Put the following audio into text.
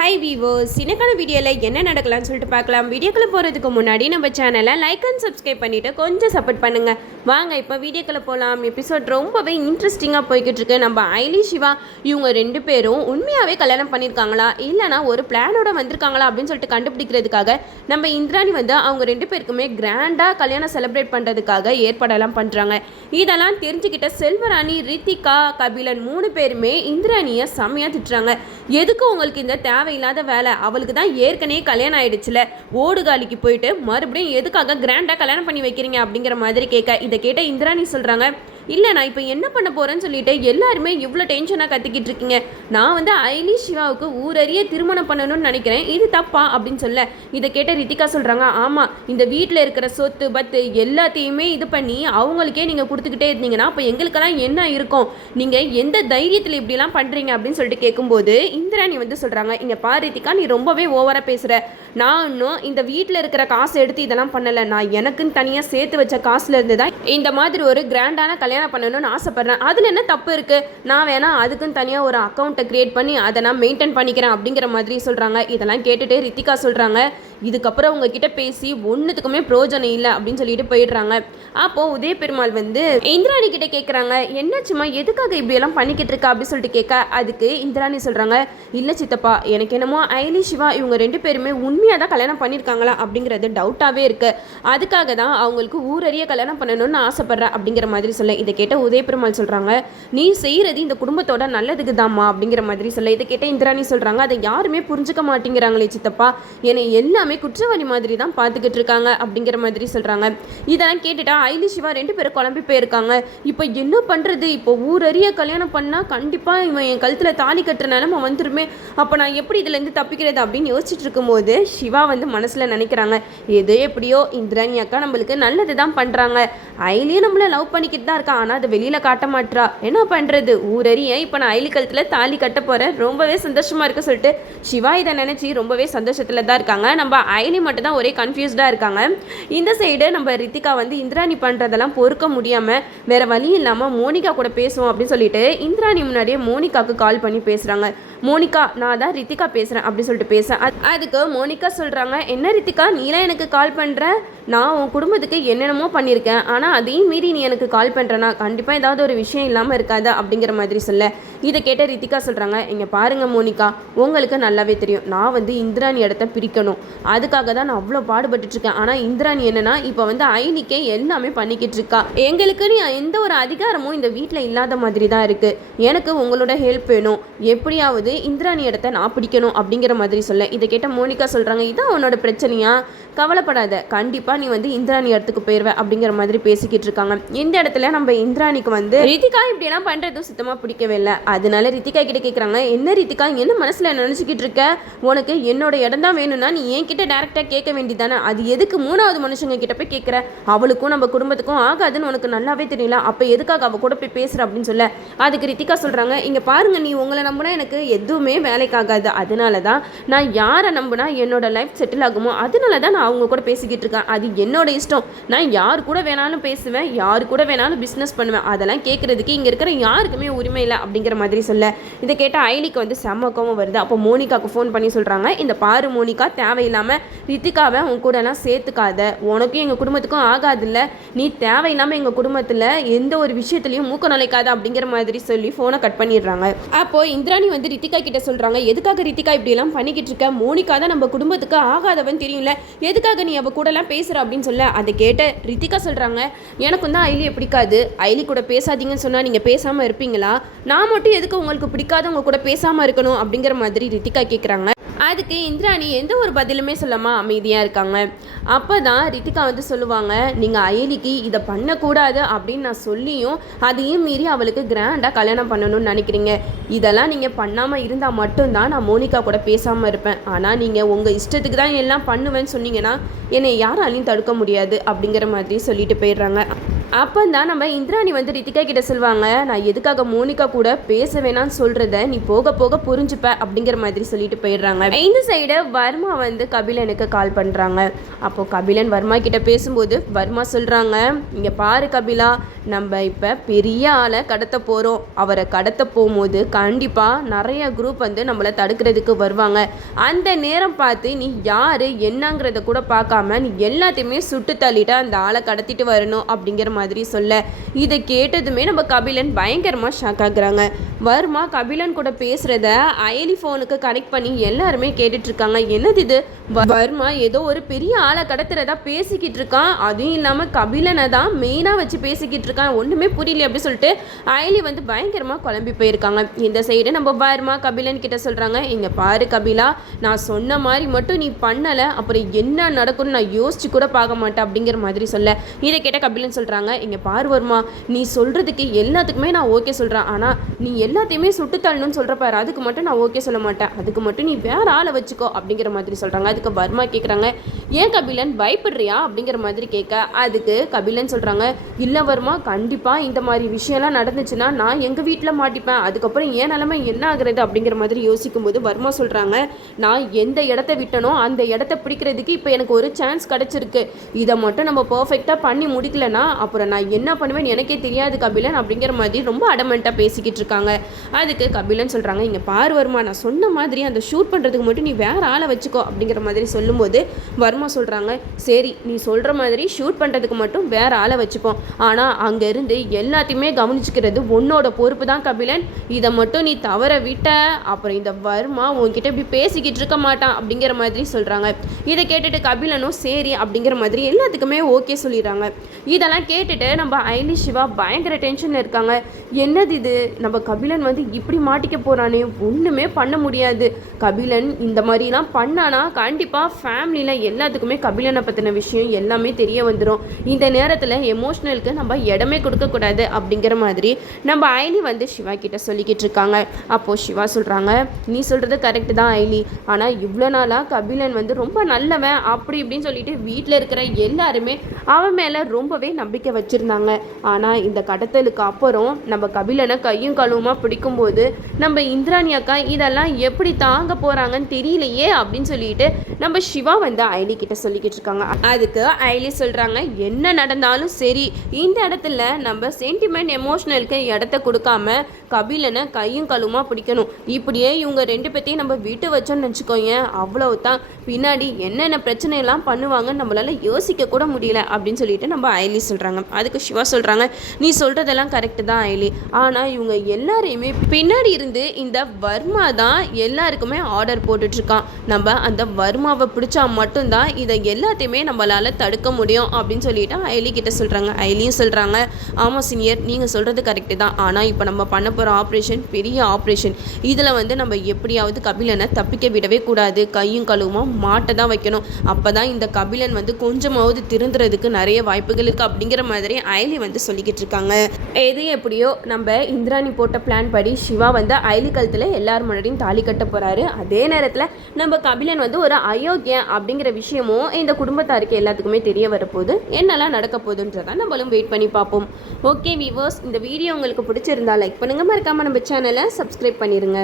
Hi viewers, இன்னைக்கான வீடியோவில் என்ன நடக்கலாம்னு சொல்லிட்டு பார்க்கலாம். வீடியோக்குள்ளே போகிறதுக்கு முன்னாடி நம்ம சேனலை லைக் அண்ட் சப்ஸ்கிரைப் பண்ணிவிட்டு கொஞ்சம் சப்போர்ட் பண்ணுங்கள். வாங்க இப்போ வீடியோக்குள்ளே போகலாம். எபிசோட் ரொம்பவே இன்ட்ரெஸ்டிங்காக போய்கிட்டு இருக்கு. நம்ம ஐலி சிவா இவங்க ரெண்டு பேரும் உண்மையாகவே கல்யாணம் பண்ணியிருக்காங்களா இல்லைனா ஒரு பிளானோட வந்திருக்காங்களா அப்படின்னு சொல்லிட்டு கண்டுபிடிக்கிறதுக்காக நம்ம இந்திராணி வந்து அவங்க ரெண்டு பேருக்குமே கிராண்டாக கல்யாணம் செலிப்ரேட் பண்ணுறதுக்காக ஏற்பாடெல்லாம் பண்ணுறாங்க. இதெல்லாம் தெரிஞ்சுக்கிட்ட செல்வராணி, ரித்திகா, கபிலன் 3 பேருமே இந்திராணியை செம்மையாக திட்டுறாங்க. எதுக்கு உங்களுக்கு இந்த தேவையில்லாத வேலை, அவளுக்கு தான் ஏற்கனவே கல்யாணம் ஆயிடுச்சுல, ஓடுகாலிக்கு போயிட்டு மறுபடியும் எதுக்காக கிராண்டாக கல்யாணம் பண்ணி வைக்கிறீங்க அப்படிங்கிற மாதிரி கேட்க, இதை கேட்ட இந்திராணி சொல்கிறாங்க, இல்லை நான் இப்போ என்ன பண்ண போகிறேன்னு சொல்லிட்டு எல்லாருமே இவ்வளோ டென்ஷனாக கற்றுக்கிட்டு இருக்கீங்க. நான் வந்து ஐலி சிவாவுக்கு ஊரறிய திருமணம் பண்ணணும்னு நினைக்கிறேன், இது தப்பா அப்படின்னு சொல்ல, இதை கேட்ட ரித்திகா சொல்கிறாங்க, ஆமாம் இந்த வீட்டில் இருக்கிற சொத்து பத்து எல்லாத்தையுமே இது பண்ணி அவங்களுக்கே நீங்கள் கொடுத்துக்கிட்டே இருந்தீங்கன்னா அப்போ எங்களுக்கெல்லாம் என்ன இருக்கும், நீங்கள் எந்த தைரியத்தில் இப்படிலாம் பண்ணுறீங்க அப்படின்னு சொல்லிட்டு கேட்கும்போது இந்திராணி வந்து சொல்கிறாங்க, இங்கே பாரு ரித்திகா, நீ ரொம்பவே ஓவராக பேசுகிற. நான் இன்னும் இந்த வீட்டில் இருக்கிற காசை எடுத்து இதெல்லாம் பண்ணலை, நான் எனக்குன்னு தனியாக சேர்த்து வச்ச காசுல இருந்து தான் இந்த மாதிரி ஒரு கிராண்டான கல்யாணம் பண்ணணும்னு ஆசைப்படுறேன். அதில் என்ன தப்பு இருக்குது, நான் வேணா அதுக்குன்னு தனியாக ஒரு அக்கௌண்ட்டை க்ரியேட் பண்ணி அதை நான் மெயின்டைன் பண்ணிக்கிறேன் அப்படிங்கிற மாதிரி சொல்கிறாங்க. இதெல்லாம் கேட்டுட்டு ரித்திகா சொல்கிறாங்க, இதுக்கப்புறம் உங்ககிட்ட பேசி ஒன்றுத்துக்குமே பிரயோஜனம் இல்லை அப்படின்னு சொல்லிட்டு போயிடுறாங்க. அப்போது உதய பெருமாள் வந்து இந்திராணி கிட்டே கேட்குறாங்க, என்னாச்சுமா எதுக்காக இப்படியெல்லாம் பண்ணிக்கிட்டு இருக்கா அப்படின்னு சொல்லிட்டு கேட்க, அதுக்கு இந்திராணி சொல்கிறாங்க, இல்லை சித்தப்பா, எனக்கு என்னமோ ஐலி சிவா இவங்க ரெண்டு பேருமே உண்மையாக தான் கல்யாணம் பண்ணியிருக்காங்களா அப்படிங்கிறது டவுட்டாகவே இருக்குது. அதுக்காக தான் அவங்களுக்கு ஊரறிய கல்யாணம் பண்ணணும்னு ஆசைப்பட்றேன் அப்படிங்கிற மாதிரி சொல்ல, இதை கேட்ட உதய பெருமாள் சொல்கிறாங்க, நீ செய்கிறது இந்த குடும்பத்தோட நல்லதுக்கு தாம்மா அப்படிங்கிற மாதிரி சொல்ல, இதை கேட்ட இந்திராணி சொல்கிறாங்க, அதை யாருமே புரிஞ்சுக்க மாட்டேங்கிறாங்களே சித்தப்பா, என்னை எல்லாமே குற்றவாளி மாதிரி தான் பார்த்துக்கிட்டு இருக்காங்க அப்படிங்கிற மாதிரி சொல்கிறாங்க. இதெல்லாம் கேட்டுட்டா ஐலி சிவா ரெண்டு பேரும் குழம்பி போயிருக்காங்க. இப்போ என்ன பண்ணுறது, இப்போ ஊரறிய கல்யாணம் பண்ணால் கண்டிப்பாக இவன் என் கழுத்தில் தாலி கட்டுற நிலமை வந்துருமே, அப்போ நான் எப்படி இதுலேருந்து தப்பிக்கிறது அப்படின்னு யோசிச்சுட்டு இருக்கும்போது சிவா வந்து மனசில் நினைக்கிறாங்க, எது எப்படியோ இந்திராணி அக்கா நம்மளுக்கு நல்லது தான் பண்ணுறாங்க, ஐலியும் நம்மளை லவ் பண்ணிக்கிட்டு தான் இருக்கா, ஆனால் அதை வெளியில் காட்ட மாட்டா, என்ன பண்ணுறது, ஊரறிய இப்போ நான் ஐலி கழுத்தில் தாலி கட்ட போகிறேன், ரொம்பவே சந்தோஷமாக இருக்க சொல்லிட்டு சிவா இதை நினச்சி ரொம்பவே சந்தோஷத்தில் தான் இருக்காங்க. நம்ம ஐலி மட்டும் தான் ஒரே கன்ஃபியூஸ்டாக இருக்காங்க. இந்த சைடு நம்ம ரித்திகா வந்து இந்திராணி பண்ணுறதெல்லாம் பொறுக்க முடியாமல் வேறு வழி இல்லாமல் மோனிகா கூட பேசுவோம் அப்படின்னு சொல்லிட்டு இந்திராணி முன்னாடியே மோனிகாவுக்கு கால் பண்ணி பேசுகிறாங்க. மோனிகா, நான் தான் ரித்திகா பேசுகிறேன் அப்படின்னு சொல்லிட்டு பேசுகிறேன். அதுக்கு மோனிகா சொல்கிறாங்க, என்ன ரித்திகா நீலாம் எனக்கு கால் பண்ணுற, நான் உன் குடும்பத்துக்கு என்னென்னமோ பண்ணியிருக்கேன், ஆனால் அதையும் மீறி நீ எனக்கு கால் பண்ணுறேன்னா கண்டிப்பாக ஏதாவது ஒரு விஷயம் இல்லாமல் இருக்காது அப்படிங்கிற மாதிரி சொல்ல, இதை கேட்ட ரித்திகா சொல்கிறாங்க, இங்கே பாருங்கள் மோனிகா, உங்களுக்கு நல்லாவே தெரியும் நான் வந்து இந்திராணி இடத்த பிரிக்கணும், அதுக்காக தான் நான் அவ்வளோ பாடுபட்டுருக்கேன். ஆனால் இந்திராணி என்னன்னா இப்போ வந்து ஐலிக்கே எல்லாமே பண்ணிக்கிட்டு இருக்கா, எங்களுக்கு நீ எந்த ஒரு அதிகாரமும் இந்த வீட்டில் இல்லாத மாதிரி தான் இருக்குது, எனக்கு உங்களோட ஹெல்ப் வேணும், எப்படியாவது இந்திராணி இடத்த நான் பிடிக்கணும் அப்படிங்கிற மாதிரி சொல்ல, இதை கேட்ட மோனிகா சொல்கிறாங்க, இதான் உன்னோட பிரச்சனையா, கவலைப்படாத, கண்டிப்பாக நீ வந்து இந்திராணி இடத்துக்கு போயிடுவேன் அப்படிங்கிற மாதிரி பேசிக்கிட்டு இருக்காங்க. இந்த இடத்துல நம்ம இந்திராணிக்கு வந்து ரித்திகா இப்படியெல்லாம் பண்ணுறதும் சுத்தமாக பிடிக்கவே இல்லை. அதனால ரித்திகா கிட்ட கேட்குறாங்க, என்ன ரித்திகா என்ன மனசில் நினச்சிக்கிட்டு இருக்க, உனக்கு என்னோட இடம் தான் வேணும்னா நீ என்கிட்ட டேரெக்டாக கேட்க வேண்டியதானே, அது எதுக்கு 3வது மனுஷங்க கிட்ட போய் கேட்குற, அவளுக்கும் நம்ம குடும்பத்துக்கும் ஆகாதுன்னு உனக்கு நல்லாவே தெரியல, அப்போ எதுக்காக அவள் கூட போய் பேசுகிற அப்படின்னு சொல்ல, அதுக்கு ரித்திகா சொல்கிறாங்க, இங்கே பாருங்கள், நீ உங்களை நம்பினா எனக்கு எதுவுமே வேலைக்காகாது, அதனால தான் நான் யாரை நம்பினா என்னோட லைஃப் செட்டில் ஆகுமோ அதனால தான் நான் அவங்க கூட பேசிக்கிட்டு இருக்கேன், அது என்னோட இஷ்டம், நான் யார் கூட வேணாலும் பேசுவேன், யார் கூட வேணாலும் பிஸ்னஸ் பண்ணுவேன், அதெல்லாம் கேட்குறதுக்கு இங்கே இருக்கிற யாருக்குமே உரிமை இல்லை அப்படிங்கிற மாதிரி சொல்ல, இதை கேட்ட ஐலிக்கு வந்து செம்ம கோவம் வருது. அப்போ மோனிகாவுக்கு ஃபோன் பண்ணி சொல்கிறாங்க, இந்த பாரு மோனிகா, தேவையில்லாமல் ரித்திகாவை உன் கூடலாம் சேர்த்துக்காத, உனக்கும் எங்கள் குடும்பத்துக்கும் ஆகாதில்ல, நீ தேவையில்லாமல் எங்கள் குடும்பத்தில் எந்த ஒரு விஷயத்துலையும் மூக்க நுழைக்காத அப்படிங்கிற மாதிரி சொல்லி ஃபோனை கட் பண்ணிடுறாங்க. அப்போது இந்திராணி வந்து ரித்திகா கிட்ட சொல்கிறாங்க, எதுக்காக ரித்திகா இப்படியெல்லாம் பண்ணிக்கிட்டு இருக்க, மோனிகா தான் நம்ம குடும்பத்துக்கு ஆகாதவன் தெரியும்ல, எதுக்காக நீ அவள் கூடலாம் பேசுகிற அப்படின்னு சொல்ல, அதை கேட்ட ரித்திகா சொல்கிறாங்க, எனக்கு வந்து ஐலியை பிடிக்காது, ஐலி கூட பேசாதீங்கன்னு சொன்னால் நீங்கள் பேசாமல் இருப்பீங்களா, நான் மட்டும் எதுக்கு உங்களுக்கு பிடிக்காதவங்க கூட பேசாமல் இருக்கணும் அப்படிங்கிற மாதிரி ரித்திகா கேட்குறாங்க. அதுக்கு இந்திராணி எந்த ஒரு பதிலுமே சொல்லாமல் அமைதியாக இருக்காங்க. அப்போ தான் ரித்திகா வந்து சொல்லுவாங்க, நீங்கள் ஐலிக்கு இதை பண்ணக்கூடாது அப்படின்னு நான் சொல்லியும் அதையும் மீறி அவளுக்கு கிராண்டாக கல்யாணம் பண்ணணும்னு நினைக்கிறீங்க, இதெல்லாம் நீங்கள் பண்ணாமல் இருந்தால் மட்டும்தான் நான் மோனிகா கூட பேசாமல் இருப்பேன், ஆனால் நீங்கள் உங்கள் இஷ்டத்துக்கு தான் எல்லாம் பண்ணுவேன்னு சொன்னீங்கன்னா என்னை யாராலையும் தடுக்க முடியாது அப்படிங்கிற மாதிரி சொல்லிட்டு போயிடுறாங்க. அப்போ தான் நம்ம இந்திராணி வந்து ரித்திகா கிட்ட சொல்லுவாங்க, நான் எதுக்காக மோனிகா கூட பேச வேணாம்னு சொல்கிறத நீ போக போக புரிஞ்சுப்ப அப்படிங்கிற மாதிரி சொல்லிட்டு போயிடுறாங்க. இந்த சைடு வர்மா வந்து கபிலனுக்கு கால் பண்ணுறாங்க. அப்போது கபிலன் வர்மா கிட்ட பேசும்போது வர்மா சொல்கிறாங்க, இங்கே பாரு கபிலா, நம்ம இப்போ பெரிய ஆளை கடத்த போகிறோம். அவரை கடத்த போகும்போது கண்டிப்பாக நிறைய குரூப் வந்து நம்மளை தடுக்கிறதுக்கு வருவாங்க. அந்த நேரம் பார்த்து நீ யார் என்னங்கிறத கூட பார்க்காம நீ எல்லாத்தையுமே சுட்டு தள்ளிட்டு அந்த ஆளை கடத்திட்டு வரணும் அப்படிங்கிற மாதிரி சொல்ல, இதை கேட்டதுமே நம்ம கபிலன் பயங்கரமாக ஷாக் ஆகுறாங்க. வர்மா கபிலன் கூட பேசுகிறத அயலி ஃபோனுக்கு கனெக்ட் பண்ணி எல்லாருமே கேட்டுட்ருக்காங்க. என்னது இது, வர்மா ஏதோ ஒரு பெரிய ஆளை கடத்துறதா பேசிக்கிட்டு இருக்கான், அதுவும் இல்லாமல் கபிலனை தான் மெயினாக வச்சு பேசிக்கிட்டு இருக்கான், ஒன்றுமே புரியல அப்படின்னு சொல்லிட்டு அயலி வந்து பயங்கரமாக குழம்பி போயிருக்காங்க. இந்த சைடு நம்ம வர்மா கபிலன் கிட்ட சொல்கிறாங்க, இங்கே பாரு கபிலா, நான் சொன்ன மாதிரி மட்டும் நீ பண்ணலை, அப்புறம் என்ன நடக்கும்னு நான் யோசிச்சு கூட பார்க்க மாட்டேன் அப்படிங்கிற மாதிரி சொல்ல, இதை கேட்ட கபிலன் சொல்கிறாங்க, இங்கே பாரு வர்மா, நீ சொல்கிறதுக்கு எல்லாத்துக்குமே நான் ஓகே சொல்கிறேன், ஆனால் நீ எல்லாத்தையுமே சுட்டுத்தள்ளணும்னு சொல்கிற பாரு, அதுக்கு மட்டும் நான் ஓகே சொல்ல மாட்டேன், அதுக்கு மட்டும் நீ வேற ஆளை வச்சுக்கோ அப்படிங்கிற மாதிரி சொல்கிறாங்க. அதுக்கு வர்மா கேட்குறாங்க, ஏன் கபிலன் பயப்படுறியா அப்படிங்கிற மாதிரி கேட்க, அதுக்கு கபிலன் சொல்கிறாங்க, இல்லை வர்மா, கண்டிப்பாக இந்த மாதிரி விஷயம்லாம் நடந்துச்சுன்னா நான் எங்கள் வீட்டில் மாட்டிப்பேன், அதுக்கப்புறம் ஏன் நிலைமை என்ன ஆகுறது அப்படிங்கிற மாதிரி யோசிக்கும் போது வர்மா சொல்கிறாங்க, நான் எந்த இடத்த விட்டனோ அந்த இடத்த பிடிக்கிறதுக்கு இப்போ எனக்கு ஒரு சான்ஸ் கிடச்சிருக்கு, இதை மட்டும் நம்ம பர்ஃபெக்டாக பண்ணி முடிக்கலன்னா அப்புறம் நான் என்ன பண்ணுவேன்னு எனக்கே தெரியாது கபிலன் அப்படிங்கிற மாதிரி ரொம்ப அடமெண்ட்டாக பேசிக்கிட்டு இருக்காங்க. அதுக்கு கபிலன் சொல்கிறாங்க, இங்கே பாரு வர்மா, நான் சொன்ன மாதிரி அந்த ஷூட் பண்ணுறதுக்கு மட்டும் நீ வேறு ஆளை வச்சுக்கோ அப்படிங்கிற மாதிரி சொல்லும்போது வர்மா சொல்கிறாங்க, சரி நீ சொல்கிற மாதிரி ஷூட் பண்ணுறதுக்கு மட்டும் வேறு ஆளை வச்சுப்போம், ஆனால் அங்கேருந்து எல்லாத்தையுமே கவனிச்சுக்கிறது உன்னோட பொறுப்பு தான் கபிலன், இதை மட்டும் நீ தவற விட்ட அப்புறம் இந்த வர்மா உன்கிட்ட இப்படி பேசிக்கிட்டு இருக்க மாட்டான் அப்படிங்கிற மாதிரி சொல்கிறாங்க. இதை கேட்டுட்டு கபிலனும் சரி அப்படிங்கிற மாதிரி எல்லாத்துக்குமே ஓகே சொல்லிடுறாங்க. இதெல்லாம் கேட்டுட்டு நம்ம அயலி சிவா பயங்கர டென்ஷனில் இருக்காங்க. என்னது இது, நம்ம கபிலன் வந்து இப்படி மாட்டிக்க போகிறானே, ஒன்றுமே பண்ண முடியாது, கபிலன் இந்த மாதிரிலாம் பண்ணானா கண்டிப்பாக ஃபேமிலியில் எல்லாத்துக்குமே கபிலனை பற்றின விஷயம் எல்லாமே தெரிய வந்துடும், இந்த நேரத்தில் எமோஷ்னலுக்கு நம்ம இடமே கொடுக்கக்கூடாது அப்படிங்கிற மாதிரி நம்ம அயலி வந்து சிவா கிட்ட சொல்லிக்கிட்டு இருக்காங்க. அப்போது சிவா சொல்கிறாங்க, நீ சொல்கிறது கரெக்டு தான் அயலி, ஆனால் இவ்வளோ நாளாக கபிலன் வந்து ரொம்ப நல்லவன் அப்படி இப்படின்னு சொல்லிட்டு வீட்டில் இருக்கிற எல்லாருமே அவன் மேலே ரொம்பவே நம்பிக்கை வச்சுருந்தாங்க. ஆனால் இந்த கடத்தலுக்கு அப்புறம் நம்ம கபிலனை கையும் கழுவுமா பிடிக்கும்போது நம்ம இந்திராணி அக்கா இதெல்லாம் எப்படி தாங்க போகிறாங்கன்னு தெரியலையே அப்படின்னு சொல்லிட்டு நம்ம சிவா வந்து அயலி கிட்ட சொல்லிக்கிட்டு இருக்காங்க. அதுக்கு அயலி சொல்கிறாங்க, என்ன நடந்தாலும் சரி, இந்த இடத்துல நம்ம சென்டிமெண்ட் எமோஷனலுக்கு இடத்த கொடுக்காம கபிலனை கையும் கழுவுமா பிடிக்கணும், இப்படியே இவங்க ரெண்டு பேத்தையும் நம்ம விட்டு வச்சோன்னு வச்சுக்கோங்க, அவ்வளவுதான், பின்னாடி என்னென்ன பிரச்சனையெல்லாம் பண்ணுவாங்கன்னு நம்மளால யோசிக்க கூட முடியல அப்படின்னு சொல்லிட்டு நம்ம அயலி சொல்கிறாங்க. அதுக்கு சிவா சொல்கிறாங்க, நீ சொல்கிறதெல்லாம் கரெக்டு தான் அயலி, ஆனால் இவங்க எல்லாரையுமே பின்னாடி இருந்து இந்த வர்மா தான் எல்லாருக்குமே ஆர்டர் போட்டுட்ருக்கான், நம்ம அந்த வர்மாவை பிடிச்சா மட்டும்தான் இதை எல்லாத்தையுமே நம்மளால் தடுக்க முடியும் அப்படின்னு சொல்லிட்டு அயலி கிட்ட சொல்கிறாங்க. அயலியும் சொல்கிறாங்க, ஆமாம் சீனியர், நீங்கள் சொல்கிறது கரெக்டு தான், ஆனால் இப்போ நம்ம பண்ண போகிற ஆப்ரேஷன் பெரிய ஆப்ரேஷன், இதில் வந்து நம்ம எப்படியாவது கபிலனை தப்பிக்க விடவே கூடாது, கையும் கழுவுமா மாட்ட தான் வைக்கணும், அப்போ தான் இந்த கபிலன் வந்து கொஞ்சமாவது திருந்துறதுக்கு நிறைய வாய்ப்புகள் இருக்குது அப்படிங்கிற மாதிரி அயலி வந்து சொல்லிக்கிட்டு இருக்காங்க. எது எப்படியோ நம்ம இந்திராணி போட்ட பிளான் படி சிவா வந்து அயலி கழுத்தில் எல்லார் முன்னாடியும் தாலி கட்ட போகிறாரு. அதே நேரத்தில் நம்ம கபிலன் வந்து ஒரு அயோக்கியன் அப்படிங்கிற விஷயமும் இந்த குடும்பத்தாருக்கு எல்லாத்துக்குமே தெரிய வரப்போகுது. என்னெல்லாம் நடக்க போகுதுன்றதான் நம்மளும் வெயிட் பண்ணி பார்ப்போம். ஓகே வீவர்ஸ், இந்த வீடியோ உங்களுக்கு பிடிச்சிருந்தா லைக் பண்ணுங்கள், மறக்காமல் நம்ம சேனலை சப்ஸ்கிரைப் பண்ணிடுங்க.